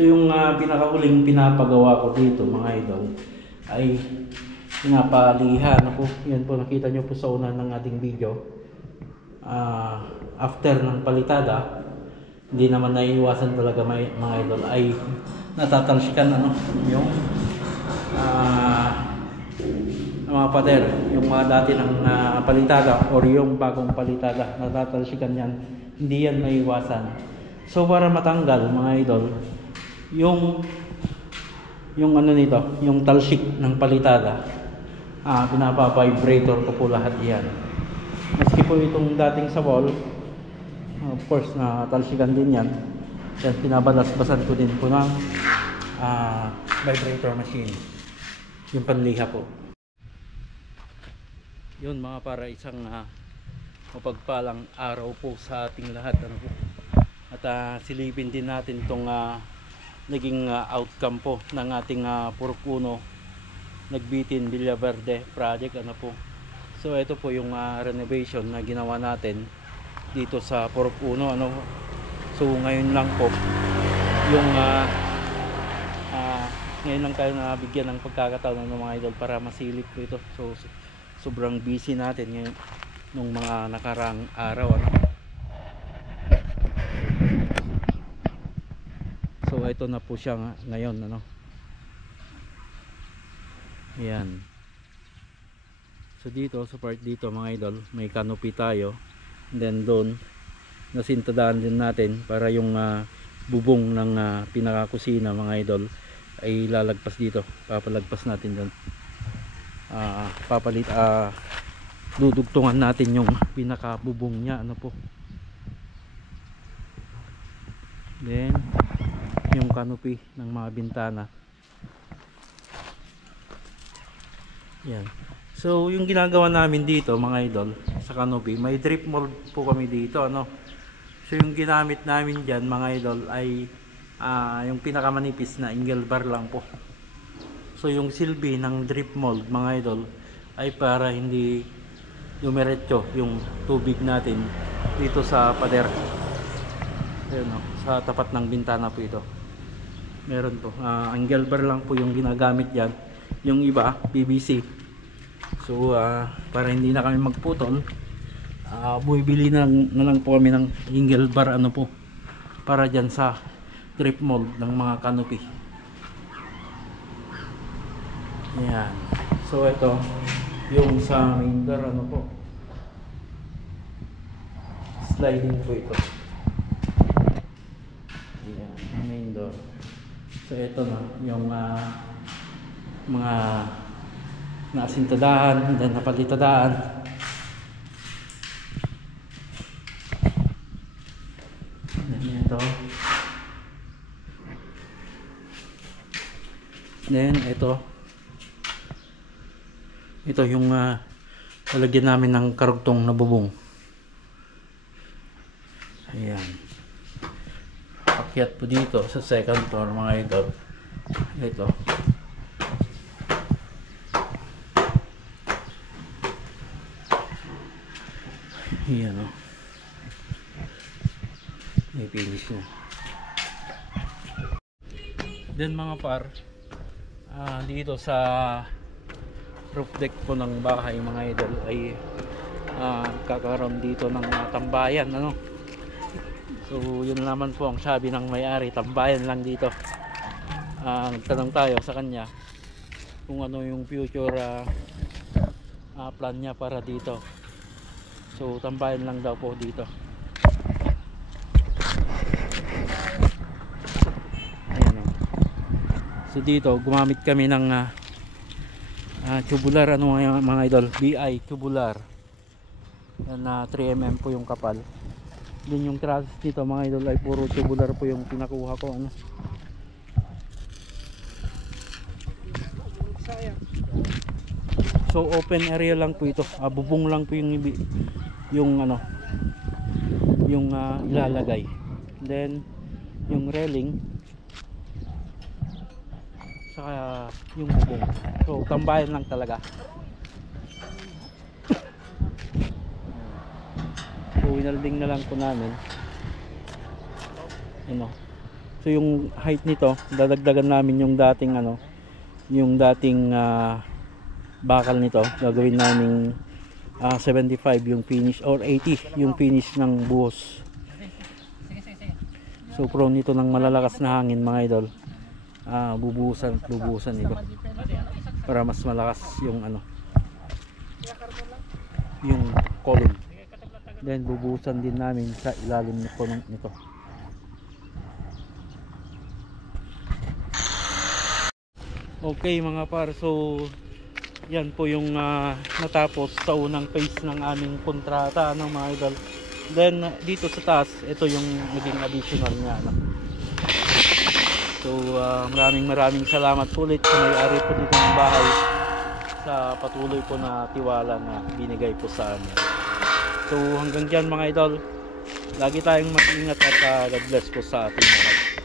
So yung pinakauling pinapagawa ko dito mga idol ay pinapalihan ako. Yan po, nakita nyo po sa una ng ating video. After ng palitada, hindi naman naiiwasan talaga mga idol ay natatalsikan yung mga pader, yung mga dati ng palitada or yung bagong palitada, natatalsikan yan. Hindi yan maiiwasan. So para matanggal mga idol yung nito, yung talsik ng palitada, pinapa-vibrator ko po lahat yan. Maski po itong dating sa wall, of course na talsikan din yan. Yan, pinabalas-basan ko din po ng vibrator machine, yung panliha po. Yun mga para isang mapagpalang araw po sa ating lahat at silipin din natin itong naging outcome po ng ating Purok 1 Nagbitin Villaverde project po. So ito po yung renovation na ginawa natin dito sa Purok 1 So ngayon lang po yung ngayon lang tayo nabigyan ng pagkakataon ng mga idol para masilip ko ito. So sobrang busy natin ngayon nung mga nakarang araw So ito na po siya ngayon Yan. So dito sa part dito mga idol may canopy tayo. And then doon nasintadaan din natin para yung bubong ng pinakakusina mga idol ay lalagpas dito. Papalagpas natin doon. Dudugtungan natin yung pinakabubong niya po. Then yung canopy ng mga bintana. Yan. So yung ginagawa namin dito mga idol sa canopy, may drip mold po kami dito So yung ginamit namin diyan mga idol ay yung pinakamanipis na angle bar lang po. So yung silbi ng drip mold mga idol ay para hindi dumiretso yung tubig natin dito sa pader. Ayun sa tapat ng bintana po ito. Meron po. Angle bar lang po yung ginagamit diyan. Yung iba PVC. So para hindi na kami magputol, bumibili na lang po kami ng angle bar po para diyan sa drip mold ng mga canopy. Yan. So ito yung sa main door po. Sliding po ito. Yan, main door. So ito na yung mga nasintadahan, then napalitadaan. Then ito. Then ito. Ito yung lalagyan namin ng karugtong na bubong. Ayan. Akyat po dito sa second floor mga idol. Ito. Ayan may finish na. Then mga par, dito sa roof deck po ng bahay mga idol ay kakaroon dito ng tambayan So yun naman po ang sabi ng may-ari, tambayan lang dito. Nagtanong tayo sa kanya kung ano yung future plan niya para dito. So tambayan lang daw po dito. Ayan So dito gumamit kami ng tubular mga idol, BI tubular. Yan 3mm po yung kapal. Din yung trusses dito mga idol ay puro tubular po yung pinakuha ko So open area lang po ito. Bubong lang po yung ilalagay. Then yung railing saka yung bubong. So tambayan lang talaga. So winalding na lang po namin So yung height nito, dadagdagan namin yung dating ano, yung dating bakal nito. Gagawin namin 75 yung finish or 80 yung finish ng buhos. So prone nito ng malalakas na hangin mga idol. Bubuhusan ito para mas malakas yung ano, yung column. Then bubuhusan din namin sa ilalim nito. Okay mga par, so yan po yung natapos sa unang phase ng aming kontrata ng mga idol. Then dito sa taas, ito yung naging additional niya ano. So maraming salamat po ulit sa may-ari po dito ng bahay sa patuloy po na tiwala na binigay po sa amin. So hanggang dyan mga idol, lagi tayong mag-ingat at God bless po sa ating mga